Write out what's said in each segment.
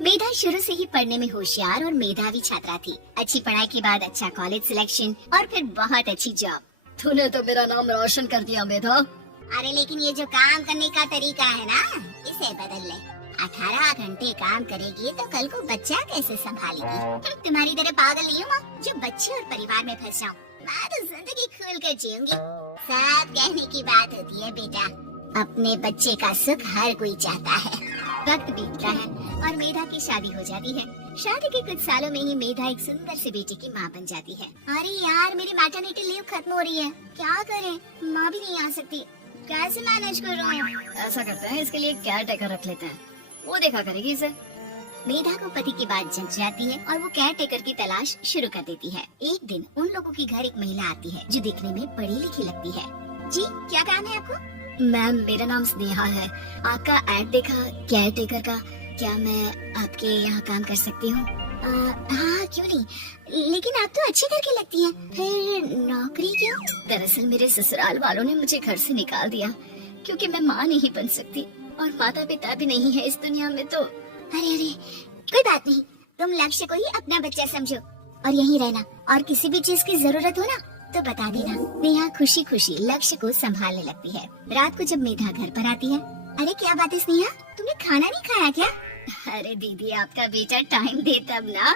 मेधा शुरू से ही पढ़ने में होशियार और मेधावी छात्रा थी। अच्छी पढ़ाई के बाद अच्छा कॉलेज सिलेक्शन और फिर बहुत अच्छी जॉब। तूने तो मेरा नाम रोशन कर दिया मेधा। अरे लेकिन ये जो काम करने का तरीका है ना, इसे बदल ले। 18 घंटे काम करेगी तो कल को बच्चा कैसे संभालेगी? तुम्हारी तरह पागल नहीं हूँ माँ जो बच्चे और परिवार में फंस जाऊँ। मैं तो जिंदगी खुल कर जीऊंगी। सब कहने की बात होती है बेटा, अपने बच्चे का सुख हर कोई चाहता है। वक्त बीतता है और मेधा की शादी हो जाती है। शादी के कुछ सालों में ही मेधा एक सुंदर सी बेटी की माँ बन जाती है। अरे यार मेरी मैटरनिटी लीव खत्म हो रही है, क्या करें? माँ भी नहीं आ सकती, कैसे मैनेज करूँ? ऐसा करते हैं, इसके लिए केयर टेकर रख लेते हैं, वो देखा करेगी इसे। मेधा को पति की बात जम जाती है और वो केयर टेकर की तलाश शुरू कर देती है। एक दिन उन लोगों के घर एक महिला आती है जो दिखने में पढ़ी लिखी लगती है। जी क्या काम है आपको? मैम मेरा नाम स्नेहा है, आपका ऐड देखा केयर टेकर का, क्या मैं आपके यहाँ काम कर सकती हूँ? हाँ क्यों नहीं, लेकिन आप तो अच्छे घर की लगती हैं, फिर नौकरी क्यों? दरअसल मेरे ससुराल वालों ने मुझे घर से निकाल दिया क्योंकि मैं माँ नहीं बन सकती और माता पिता भी नहीं है इस दुनिया में। तो अरे कोई बात नहीं, तुम लक्ष्य को ही अपना बच्चा समझो और यहीं रहना, और किसी भी चीज की जरूरत हो ना तो बता देना। नेहा खुशी खुशी लक्ष्य को संभालने लगती है। रात को जब मेधा घर पर आती है, अरे क्या बात है स्नेहा, तुमने खाना नहीं खाया क्या? अरे दीदी आपका बेटा टाइम दे तब ना।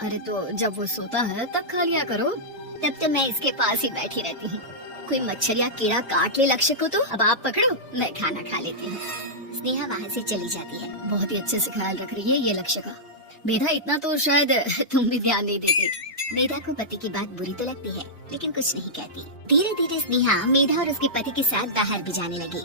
अरे तो जब वो सोता है तब खा लिया करो। तब तो मैं इसके पास ही बैठी रहती हूँ। कोई मच्छर या कीड़ा काट ले लक्ष्य को तो अब आप पकड़ो, मैं खाना खा लेती हूँ। स्नेहा वहाँ से चली जाती है। बहुत ही अच्छे से ख्याल रख रही है ये लक्ष्य का। मेधा इतना तो शायद तुम भी ध्यान नहीं देती। मेधा को पति की बात बुरी तो लगती है लेकिन कुछ नहीं कहती। धीरे धीरे स्नेहा मेधा और उसके पति के साथ बाहर भी जाने लगी।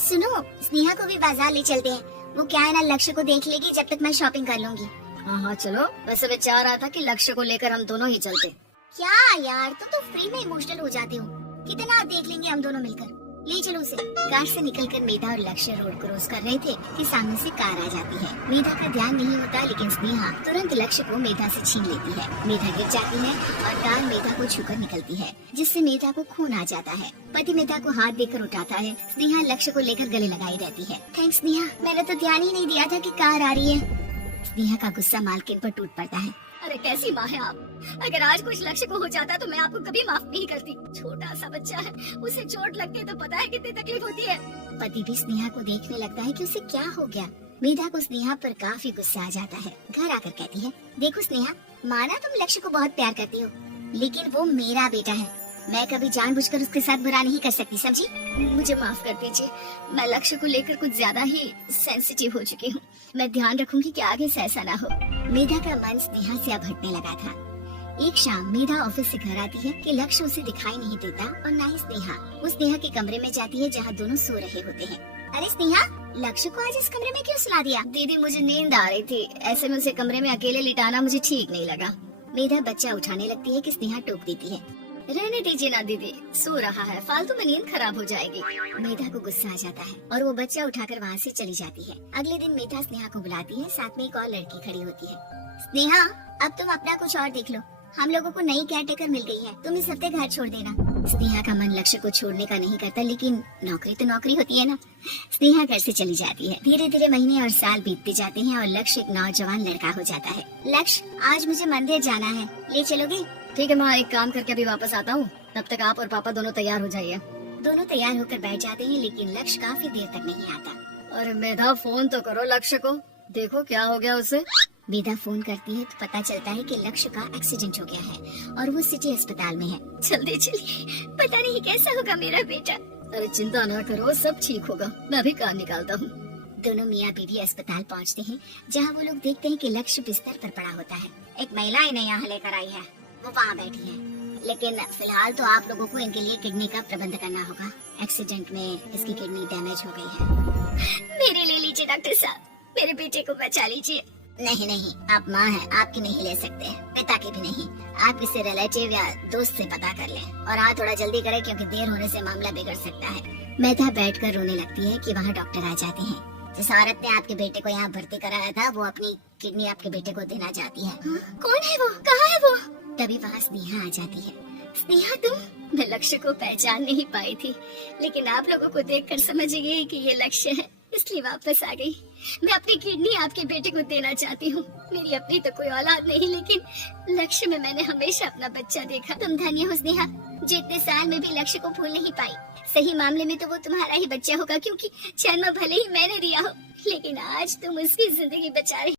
सुनो, स्नेहा को भी बाजार ले चलते हैं, वो क्या है ना लक्ष्य को देख लेगी जब तक मैं शॉपिंग कर लूंगी। हाँ चलो, वैसे मैं चाह रहा था कि लक्ष्य को लेकर हम दोनों ही चलते। क्या यार तुम तो फ्री में इमोशनल हो जाते हो, कितना देख लेंगे हम दोनों मिलकर, ले चलो उसे। कार से निकलकर मेधा और लक्ष्य रोड क्रॉस कर रहे थे कि सामने से कार आ जाती है। मेधा का ध्यान नहीं होता लेकिन स्नेहा तुरंत लक्ष्य को मेधा से छीन लेती है। मेधा गिर जाती है और कार मेधा को छूकर निकलती है जिससे मेधा को खून आ जाता है। पति मेधा को हाथ देकर उठाता है। स्नेहा लक्ष्य को लेकर गले लगाई रहती है। थैंक्स स्नेहा, मैंने तो ध्यान ही नहीं दिया था कि कार आ रही है। स्नेहा का गुस्सा मालकिन पर टूट पड़ता है। अरे कैसी माँ है आप, अगर आज कुछ लक्ष्य को हो जाता तो मैं आपको कभी माफ नहीं करती। छोटा सा बच्चा है, उसे चोट लगती तो पता है कितनी तकलीफ होती है। पति भी स्नेहा को देखने लगता है कि उसे क्या हो गया। मेधा को स्नेहा पर काफी गुस्सा आ जाता है। घर आकर कहती है, देखो स्नेहा, माना तुम लक्ष्य को बहुत प्यार करती हो लेकिन वो मेरा बेटा है, मैं कभी जानबूझकर उसके साथ बुरा नहीं कर सकती, समझी? मुझे माफ कर दीजिए, मैं लक्ष्य को लेकर कुछ ज्यादा ही सेंसिटिव हो चुकी हूँ। मैं ध्यान रखूंगी कि आगे से ऐसा ना हो। मेधा का मन स्नेहा से अब हटने लगा था। एक शाम मेधा ऑफिस से घर आती है कि लक्ष्य उसे दिखाई नहीं देता और न ही स्नेहा। वो स्नेहा के कमरे में जाती है जहाँ दोनों सो रहे होते हैं। अरे स्नेहा, लक्ष्य को आज इस कमरे में क्यों सुला दिया? दीदी मुझे नींद आ रही थी, ऐसे में उसे कमरे में अकेले लिटाना मुझे ठीक नहीं लगा। मेधा बच्चा उठाने लगती है कि स्नेहा टोक देती है। रहने दीजिए ना दीदी, सो रहा है, फालतू में नींद खराब हो जाएगी। मेधा को गुस्सा आ जाता है और वो बच्चा उठाकर वहाँ से चली जाती है। अगले दिन मेधा स्नेहा को बुलाती है, साथ में एक और लड़की खड़ी होती है। स्नेहा, अब तुम अपना कुछ और देख लो, हम लोगों को नई केयर टेकर मिल गई है, तुम इस हफ्ते घर छोड़ देना। स्नेहा का मन लक्ष्य को छोड़ने का नहीं करता लेकिन नौकरी तो नौकरी होती है ना। स्नेहा घर से चली जाती है। धीरे धीरे महीने और साल बीतते जाते हैं और लक्ष्य एक नौजवान लड़का हो जाता है। लक्ष्य, आज मुझे मंदिर जाना है, ले चलोगे? ठीक है माँ, एक काम करके अभी वापस आता हूँ, तब तक आप और पापा दोनों तैयार हो जाइए। दोनों तैयार होकर बैठ जाते हैं लेकिन लक्ष्य काफी देर तक नहीं आता। अरे मेधा, फोन तो करो लक्ष्य को, देखो क्या हो गया उसे। मेधा फोन करती है तो पता चलता है कि लक्ष्य का एक्सीडेंट हो गया है और वो सिटी अस्पताल में है। जल्दी चलिए, पता नहीं कैसा होगा मेरा बेटा। अरे चिंता न करो, सब ठीक होगा, मैं अभी कार निकालता हूँ। दोनों मियाँ बीवी अस्पताल पहुँचते हैं जहाँ वो लोग देखते हैं कि लक्ष्य बिस्तर पर पड़ा होता है। एक महिला इन्हें यहाँ लेकर आई है, वो वहाँ बैठी है, लेकिन फिलहाल तो आप लोगों को इनके लिए किडनी का प्रबंध करना होगा। एक्सीडेंट में इसकी किडनी डैमेज हो गई है। मेरे ले लीजिए डॉक्टर साहब, मेरे बेटे को बचा लीजिए। नहीं नहीं, आप माँ हैं, आपकी नहीं ले सकते, पिता की भी नहीं। आप किसी रिलेटिव या दोस्त से पता कर लें और हाँ थोड़ा जल्दी करें क्योंकि देर होने से मामला बिगड़ सकता है। मेधा बैठकर रोने लगती है कि वहाँ डॉक्टर आ जाते हैं। जिस औरत ने आपके बेटे को यहाँ भर्ती कराया था वो अपनी किडनी आपके बेटे को देना चाहती है। कौन है वो, कहाँ है वो? तभी वहाँ स्नेहा आ जाती है। स्नेहा तुम? मैं लक्ष्य को पहचान नहीं पाई थी लेकिन आप लोगों को देखकर समझ गई कि ये लक्ष्य है। इसलिए वापस आ गई। मैं अपनी किडनी आपके बेटे को देना चाहती हूँ। मेरी अपनी तो कोई औलाद नहीं, लेकिन लक्ष्य में मैंने हमेशा अपना बच्चा देखा। तुम धन्य हो स्नेहा, जो इतने साल में भी लक्ष्य को भूल नहीं पाई। सही मामले में तो वो तुम्हारा ही बच्चा होगा, क्योंकि जन्म भले ही मैंने दिया हो, लेकिन आज तुम उसकी जिंदगी बचा रही